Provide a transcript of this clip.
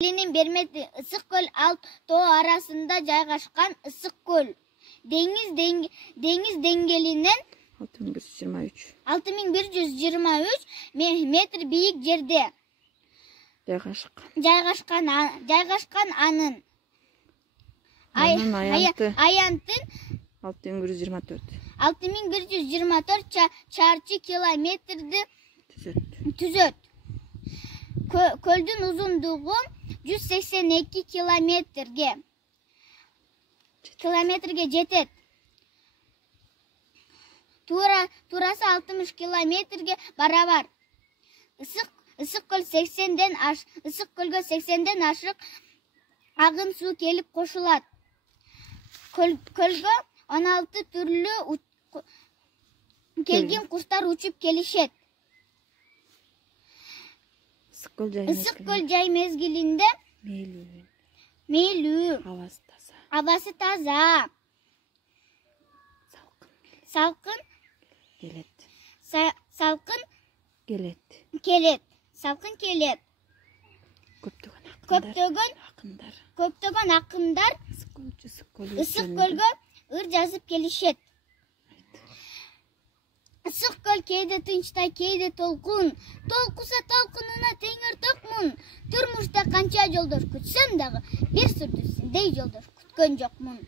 Elinin 1 metri Issıkkөл Altoo arasında jayгашкан Issıkkөл. Deniz dengelinden 6123 metr büyük yerde jayгашкан анын аянтын 6124 çarşı kilometrede түзөт. Көлдүн узундугу 182 kilometrге жетет. Турасы 60 kilometrге барабар. Issıkkөл 80ден ашык агын суу келип кошулат. Көлгө 16 түрлүү келген куштар учуп келишет. Issıkkөл жай мезгилинде мейлүү, абасы таза, салкын келет. Көптөгөн акындар Issıkkölгө ыр жазып келишет. Issıkkөл кейде тынчта, кейде толкун. Толкуса толкунуна теңир токмун. Турмушта канча жолдош күтсөм дагы, бир сүрдү синдей жолдош күткөн жокмун.